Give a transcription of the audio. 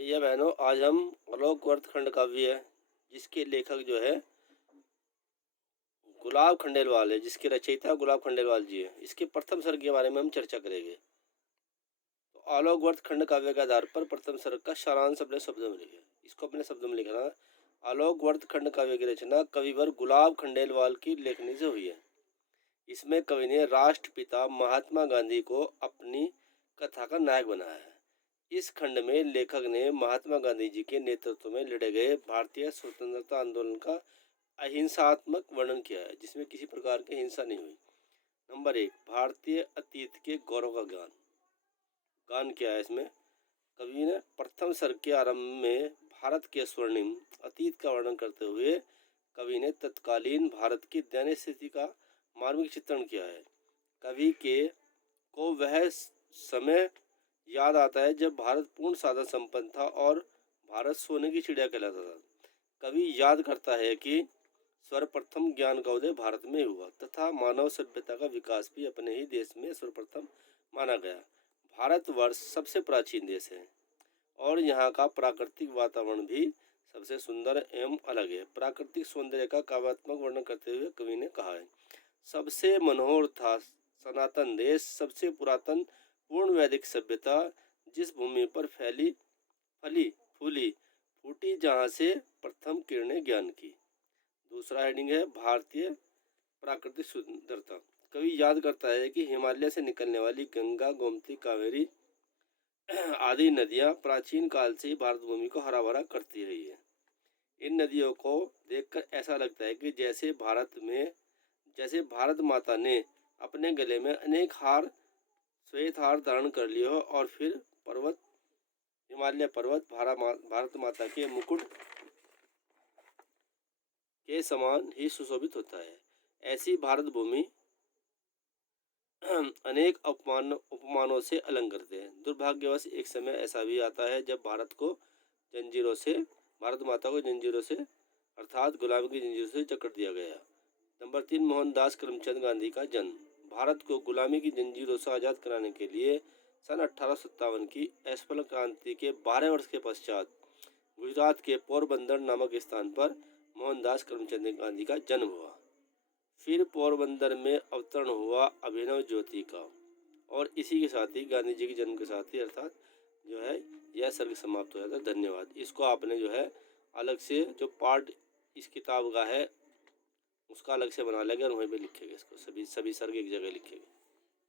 भैया बहनों, आज हम आलोक वर्तखंड काव्य है जिसके लेखक जो है गुलाब खंडेलवाल है, जिसके रचयिता गुलाब खंडेलवाल जी है। इसके प्रथम सर्ग के बारे में हम चर्चा करेंगे। तो आलोक वर्तखंड काव्य के आधार पर प्रथम सर्ग का सारांश अपने शब्दों में लिखे। इसको अपने शब्दों में लिखना। आलोक वर्तखंड काव्य की रचना कविवर गुलाब खंडेलवाल की लेखनी से हुई है। इसमें कवि ने राष्ट्रपिता महात्मा गांधी को अपनी कथा का नायक बनाया है। इस खंड में लेखक ने महात्मा गांधी जी के नेतृत्व में लड़े गए भारतीय स्वतंत्रता आंदोलन का अहिंसात्मक वर्णन किया है, जिसमें किसी प्रकार की हिंसा नहीं हुई। नंबर 1, भारतीय अतीत के गौरव का ज्ञान। गान क्या है इसमें? कवि ने प्रथम सर्ग के आरंभ में भारत के स्वर्णिम अतीत का वर्णन करते हुए कवि ने तत्कालीन भारत की दयनीय स्थिति का मार्मिक चित्रण किया है। कवि के को वह समय याद आता है जब भारत पूर्ण साधन संपन्न था और भारत सोने की चिड़िया कहलाता था। कवि याद करता है कि सर्वप्रथम ज्ञान का उदय भारत में हुआ तथा मानव सभ्यता का विकास भी अपने ही देश में सर्वप्रथम माना गया। भारतवर्ष सबसे प्राचीन देश है और यहाँ का प्राकृतिक वातावरण भी सबसे सुंदर एवं अलग है। प्राकृतिक सौंदर्य का काव्यात्मक वर्णन करते हुए कवि ने कहा है, सबसे मनोहर था सनातन देश, सबसे पुरातन पूर्ण वैदिक सभ्यता, जिस भूमि पर फैली फली फूली फूटी, जहाँ से प्रथम किरणें ज्ञान की। दूसरा हेडिंग है भारतीय प्राकृतिक सुंदरता। कवि याद करता है कि हिमालय से निकलने वाली गंगा, गोमती, कावेरी आदि नदियाँ प्राचीन काल से ही भारत भूमि को हरा भरा करती रही है। इन नदियों को देखकर ऐसा लगता है कि जैसे भारत माता ने अपने गले में अनेक हार, श्वेत हार धारण कर लिए हो और फिर हिमालय पर्वत भारत माता के मुकुट के समान ही सुशोभित होता है। ऐसी भारत भूमि अनेक उपमानों से अलंकृत है। दुर्भाग्यवश एक समय ऐसा भी आता है जब भारत माता को जंजीरों से अर्थात गुलामी की जंजीरों से जकड़ दिया गया। नंबर 3, मोहनदास करमचंद गांधी का जन्म। भारत को गुलामी की जंजीरों से आज़ाद कराने के लिए सन 1857 की असफल क्रांति के 12 वर्ष के पश्चात गुजरात के पोरबंदर नामक स्थान पर मोहनदास करमचंद गांधी का जन्म हुआ। फिर पोरबंदर में अवतरण हुआ अभिनव ज्योति का, और इसी के साथ ही गांधी जी के जन्म के साथ ही अर्थात जो है यह सर्ग समाप्त हो जाता है। धन्यवाद। इसको आपने जो है अलग से जो पार्ट इस किताब का है उसका अलग से बना लेंगे और वहीं पे लिखेंगे। इसको सभी सर्ग एक जगह लिखेंगे।